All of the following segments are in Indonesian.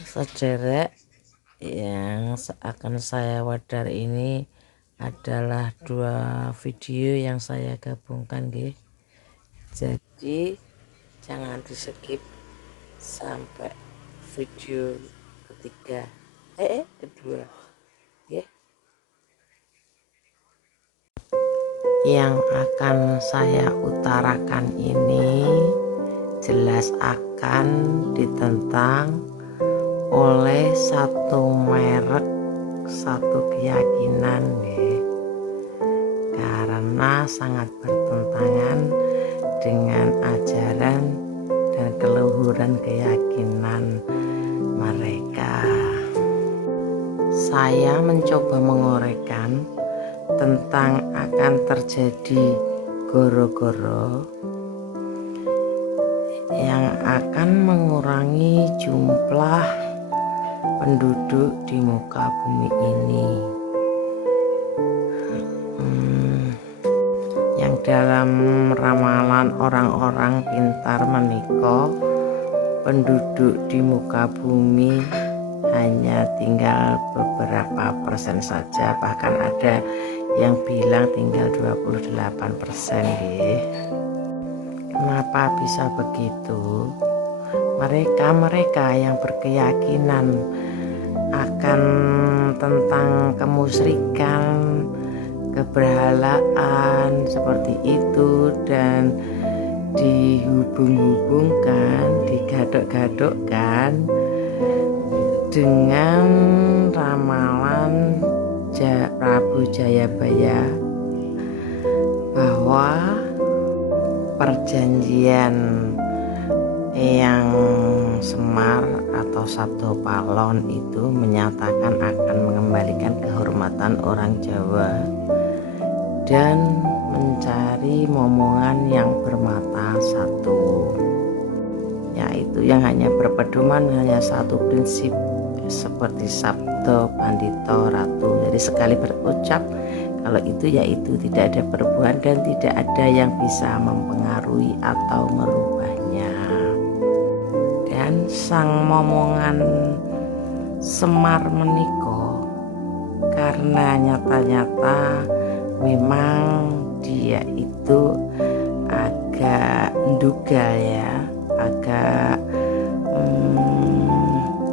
Saudara, yang akan saya wadar ini adalah dua video yang saya gabungkan, nggih. Jadi jangan di skip sampai video ketiga kedua, nggih. Yang akan saya utarakan ini jelas akan ditentang oleh satu merek, satu keyakinan, karena sangat bertentangan dengan ajaran dan keluhuran keyakinan mereka. Saya mencoba mengorekan tentang akan terjadi goro-goro yang akan mengurangi jumlah penduduk di muka bumi ini, yang dalam ramalan orang-orang pintar menika penduduk di muka bumi hanya tinggal beberapa persen saja, bahkan ada yang bilang tinggal 28%, nggih. Kenapa bisa begitu? Mereka yang berkeyakinan akan tentang kemusyrikan, keberhalaan seperti itu, dan dihubung-hubungkan, digadok-gadokkan dengan ramalan Prabu Jayabaya bahwa perjanjian yang Semar atau Sabdo Palon itu menyatakan akan mengembalikan kehormatan orang Jawa dan mencari momongan yang bermata satu, yaitu yang hanya berpedoman hanya satu prinsip, seperti Sabdo Pandito Ratu. Jadi sekali berucap kalau itu yaitu, tidak ada perubahan dan tidak ada yang bisa mempengaruhi atau merubahnya. Dan sang momongan Semar meniko, karena nyata-nyata memang dia itu agak nduga ya, agak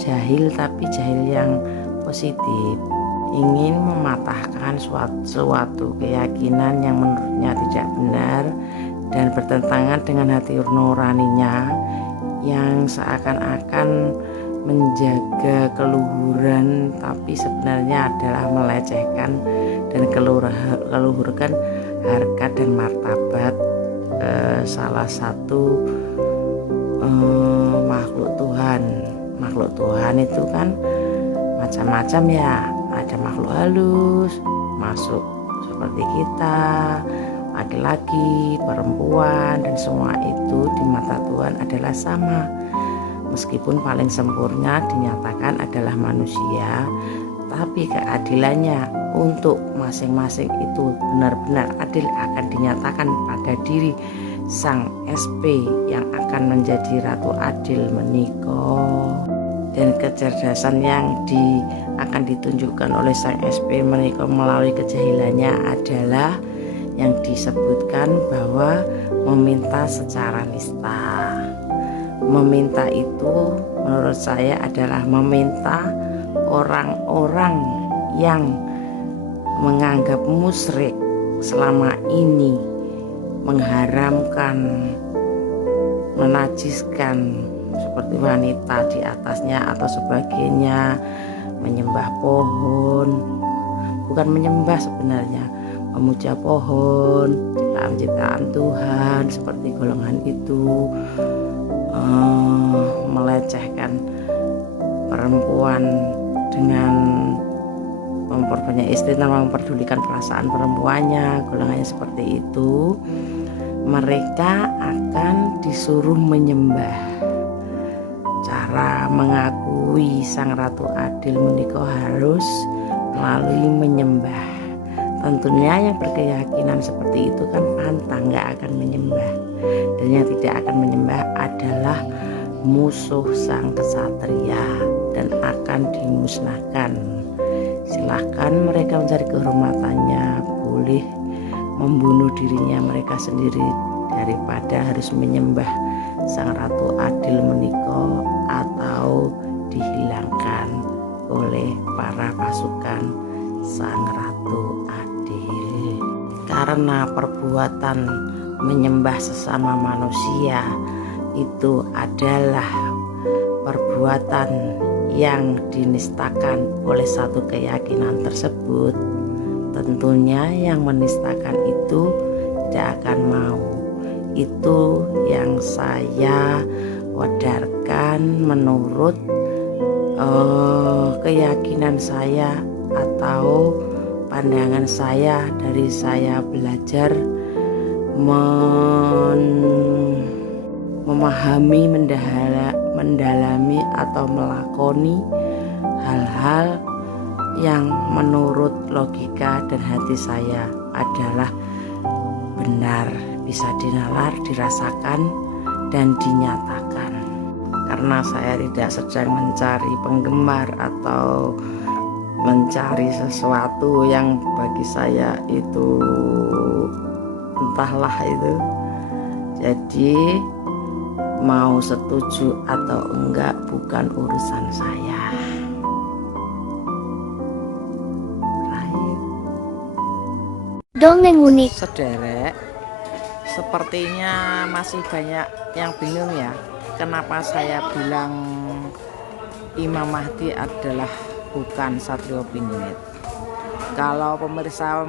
jahil, tapi jahil yang positif, ingin mematahkan suatu keyakinan yang menurutnya tidak benar dan bertentangan dengan hati nuraninya, yang seakan-akan menjaga keluhuran tapi sebenarnya adalah melecehkan dan keluhurkan harkat dan martabat salah satu makhluk Tuhan. Makhluk Tuhan itu kan macam-macam ya, ada makhluk halus masuk seperti kita, laki-laki, perempuan, dan semua itu di mata Tuhan adalah sama, meskipun paling sempurna dinyatakan adalah manusia, tapi keadilannya untuk masing-masing itu benar-benar adil akan dinyatakan pada diri sang SP yang akan menjadi Ratu Adil meniko. Dan kecerdasan yang akan ditunjukkan oleh sang SP meniko melalui kejahilannya adalah yang disebutkan bahwa meminta secara nista. Meminta itu menurut saya adalah meminta orang-orang yang menganggap musyrik selama ini, mengharamkan, menajiskan seperti wanita di atasnya atau sebagainya, menyembah pohon, bukan menyembah sebenarnya, memuja pohon, ciptaan Tuhan seperti golongan itu, melecehkan perempuan dengan memperbanyak istri tanpa memperdulikan perasaan perempuannya, golongannya seperti itu, mereka akan disuruh menyembah. Cara mengakui sang Ratu Adil menika harus melalui menyembah. Tentunya yang berkeyakinan seperti itu kan pantang, nggak akan menyembah. Dan yang tidak akan menyembah adalah musuh sang kesatria dan akan dimusnahkan. Silahkan mereka mencari kehormatannya, boleh membunuh dirinya mereka sendiri daripada harus menyembah sang Ratu Adil menika atau dihilangkan oleh para pasukan sang Ratu Adil. Karena perbuatan menyembah sesama manusia itu adalah perbuatan yang dinistakan oleh satu keyakinan tersebut, tentunya yang menistakan itu tidak akan mau. Itu yang saya wadarkan menurut keyakinan saya atau pandangan saya dari saya belajar memahami, mendalami atau melakoni hal-hal yang menurut logika dan hati saya adalah benar, bisa dinalar, dirasakan, dan dinyatakan. Karena saya tidak sedang mencari penggemar atau mencari sesuatu yang bagi saya itu entahlah itu. Jadi mau setuju atau enggak bukan urusan saya. Dongeng unik. Sederek, sepertinya masih banyak yang bingung ya, kenapa saya bilang Imam Mahdi adalah bukan Satrio Piningit. Kalau pemirsa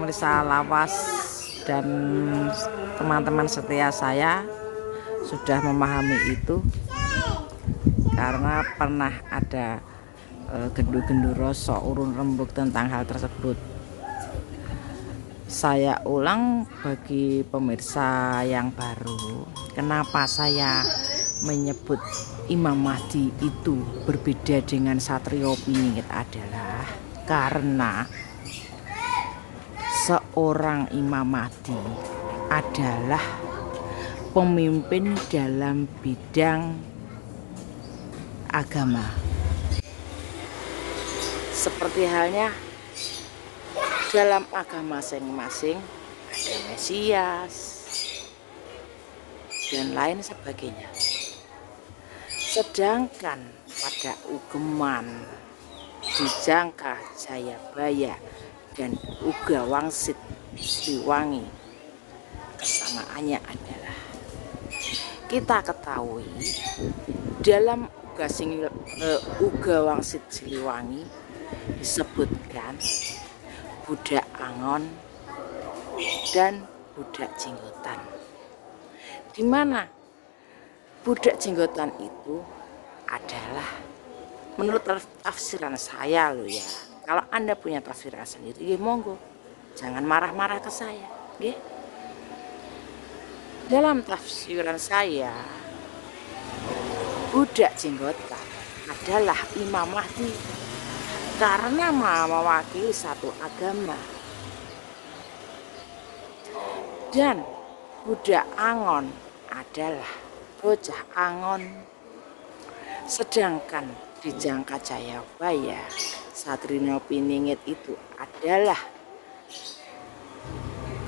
lawas dan teman-teman setia saya sudah memahami itu, karena pernah ada gendu-gendu rosok urun rembuk tentang hal tersebut. Saya ulang bagi pemirsa yang baru, kenapa saya menyebut Imam Mahdi itu berbeda dengan Satrio Piningit adalah karena seorang Imam Mahdi adalah pemimpin dalam bidang agama. Seperti halnya dalam agama masing-masing ada Mesias dan lain sebagainya. Sedangkan pada Ugeman, Dijangka Jayabaya dan Uga Wangsit Siliwangi, kesamaannya adalah kita ketahui dalam Uga Wangsit Siliwangi disebutkan budak angon dan budak jenggotan, di mana budak jenggotan itu adalah menurut tafsiran saya loh ya. Kalau Anda punya tafsiran sendiri, ya monggo, jangan marah-marah ke saya, ya. Dalam tafsiran saya, budak jenggotan adalah Imam Mahdi karena mewakili satu agama, dan budak angon adalah bocah angon. Sedangkan Dijangka Jayabaya, Satrio Piningit itu adalah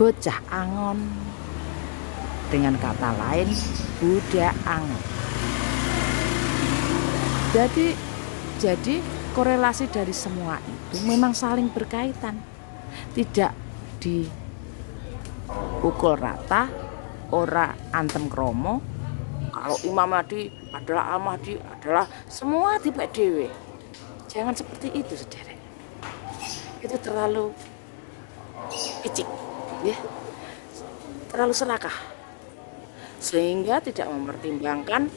bocah angon, dengan kata lain budak angon. Jadi korelasi dari semua itu memang saling berkaitan, tidak dipukul rata, ora antem kromo. Kalau Imam Mahdi adalah Al-Mahdi adalah semua tiba dewe. Jangan seperti itu, saudara. Itu terlalu picik, ya, terlalu serakah, sehingga tidak mempertimbangkan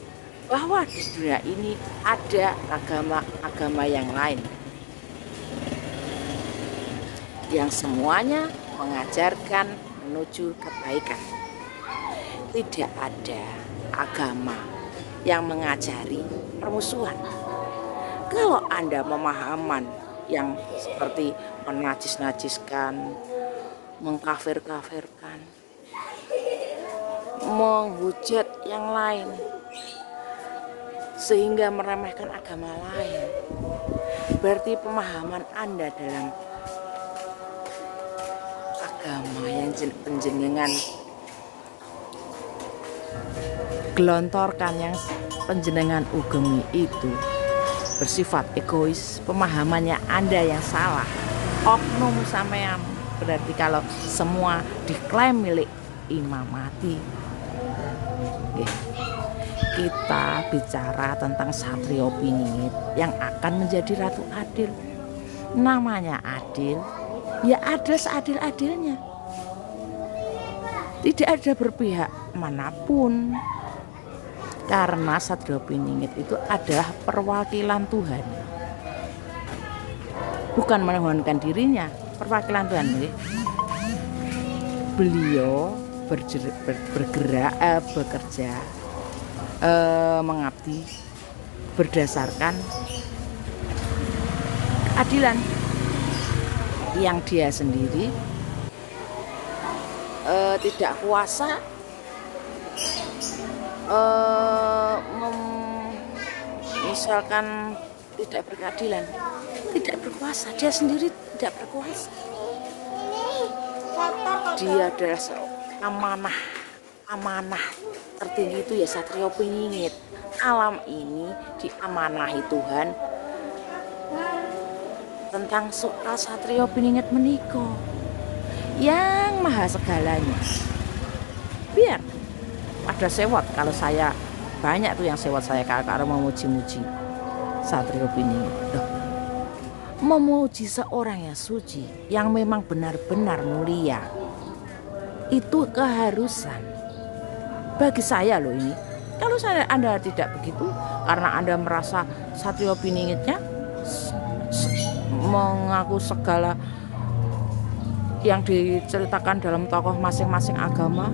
bahwa di dunia ini ada agama-agama yang lain yang semuanya mengajarkan menuju kebaikan. Tidak ada agama yang mengajari permusuhan. Kalau Anda pemahaman yang seperti menajis-najiskan, mengkafir-kafirkan, menghujat yang lain, sehingga meremehkan agama lain. Berarti pemahaman Anda dalam agama yang penjenengan gelontorkan, yang penjenengan ugemi itu bersifat egois. Pemahamannya Anda yang salah, oknum sampean. Berarti kalau semua diklaim milik Imam Mahdi. Kita bicara tentang Satrio Piningit yang akan menjadi Ratu Adil. Namanya adil, ya adil seadil-adilnya. Tidak ada berpihak manapun. Karena Satrio Piningit itu adalah perwakilan Tuhan, bukan menuhankan dirinya, perwakilan Tuhan. Beliau bekerja, mengabdi berdasarkan keadilan yang dia sendiri tidak kuasa misalkan tidak berkeadilan, tidak berkuasa. Dia sendiri tidak berkuasa. Dia adalah amanah tertinggi itu ya Satrio Piningit. Alam ini diamanahi Tuhan tentang soal Satrio Piningit meniko yang maha segalanya. Biar ada sewot, kalau saya banyak tuh yang sewot saya kalau memuji-muji Satrio Piningit. Memuji seorang yang suci, yang memang benar-benar mulia, itu keharusan bagi saya loh ini. Kalau Anda tidak begitu, karena Anda merasa Satrio Piningitnya mengaku segala yang diceritakan dalam tokoh masing-masing agama,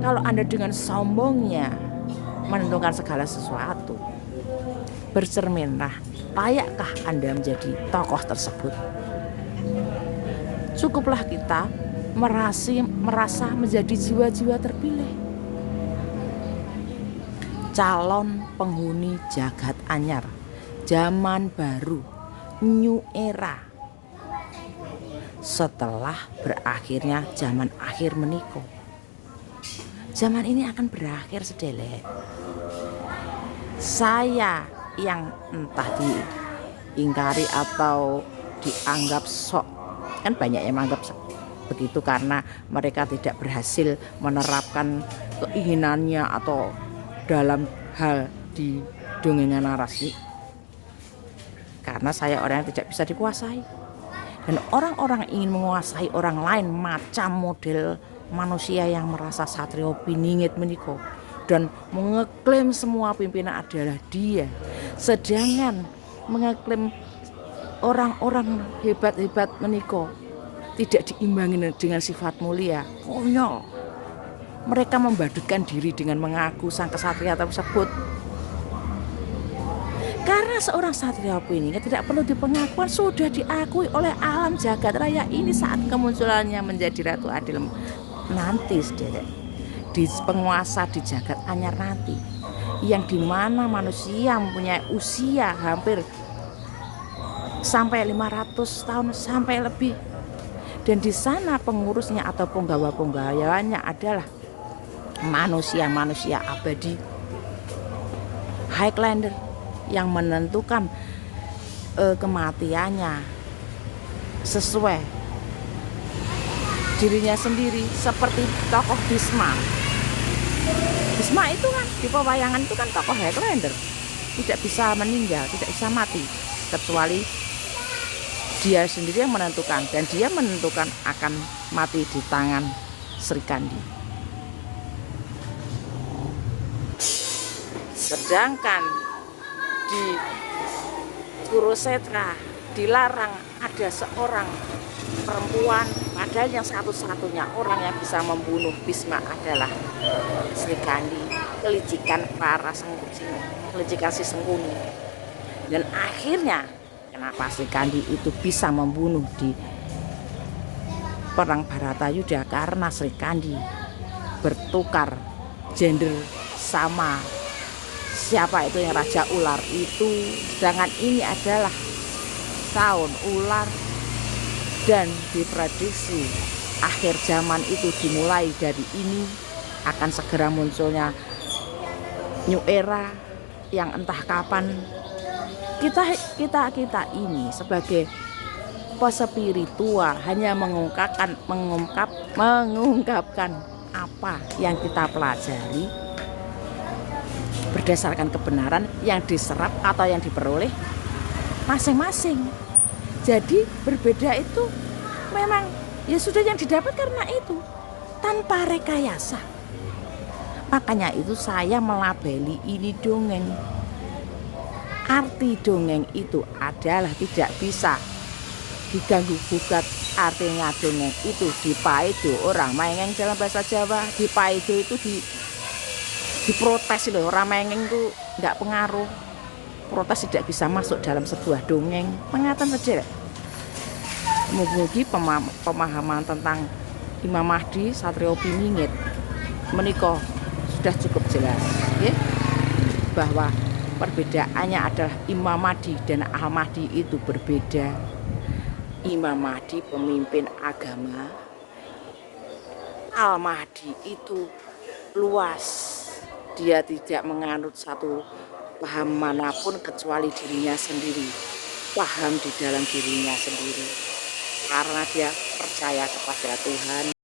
kalau Anda dengan sombongnya menentukan segala sesuatu, bercerminlah, layakkah Anda menjadi tokoh tersebut? Cukuplah kita merasa menjadi jiwa-jiwa terpilih, calon penghuni jagat anyar, zaman baru, new era, setelah berakhirnya zaman akhir meniko. Zaman ini akan berakhir sedelek. Saya yang entah diingkari atau dianggap sok, kan banyak yang menganggap begitu karena mereka tidak berhasil menerapkan keinginannya atau dalam hal di dongengan narasi. Karena saya orang yang tidak bisa dikuasai, dan orang-orang ingin menguasai orang lain macam model manusia yang merasa Satrio Piningit meniko dan mengeklaim semua pimpinan adalah dia, sedangkan mengeklaim orang-orang hebat-hebat meniko tidak diimbangi dengan sifat mulia. Konyol. Mereka membadutkan diri dengan mengaku sang kesatria tersebut. Karena seorang Satrio Piningit tidak perlu dipengakuan, sudah diakui oleh alam jagat raya ini saat kemunculannya menjadi Ratu Adil nanti, saudara, di penguasa di jagat anyar nanti, yang dimana manusia mempunyai usia hampir sampai 500 tahun sampai lebih, dan di sana pengurusnya atau penggawa-penggawanya adalah manusia-manusia abadi, Highlander, yang menentukan kematiannya sesuai dirinya sendiri, seperti tokoh Bisma. Bisma itu kan di pewayangan itu kan tokoh Highlander, tidak bisa meninggal, tidak bisa mati, kecuali dia sendiri yang menentukan, dan dia menentukan akan mati di tangan Sri Kandi. Sedangkan di Kurusetra dilarang ada seorang perempuan, padahal yang satu-satunya orang yang bisa membunuh Bisma adalah Sri Kandi, kelicikan para Sengkuni, kelicikan si Sengkuni. Dan akhirnya kenapa Sri Kandi itu bisa membunuh di perang Bharatayuda? Karena Sri Kandi bertukar gender sama siapa itu yang raja ular itu, sedangkan ini adalah tahun ular dan diprediksi akhir zaman itu dimulai dari ini, akan segera munculnya new era yang entah kapan. Kita ini sebagai spiritual hanya mengungkapkan apa yang kita pelajari berdasarkan kebenaran yang diserap atau yang diperoleh masing-masing. Jadi berbeda itu memang ya sudah yang didapat karena itu, tanpa rekayasa. Makanya itu saya melabeli ini dongeng. Arti dongeng itu adalah tidak bisa diganggu gugat. Artinya dongeng itu dipaido, orang mengeng dalam bahasa Jawa, dipaido itu diprotes loh. Orang mengeng itu nggak pengaruh, protes tidak bisa masuk dalam sebuah dongeng. Mengatakan saja mugi-mugi pemahaman tentang Imam Mahdi Satrio Piningit menika sudah cukup jelas ya, bahwa perbedaannya adalah Imam Mahdi dan Al-Mahdi itu berbeda. Imam Mahdi pemimpin agama, Al-Mahdi itu luas, dia tidak menganut satu paham manapun kecuali dirinya sendiri, paham di dalam dirinya sendiri, karena dia percaya kepada Tuhan.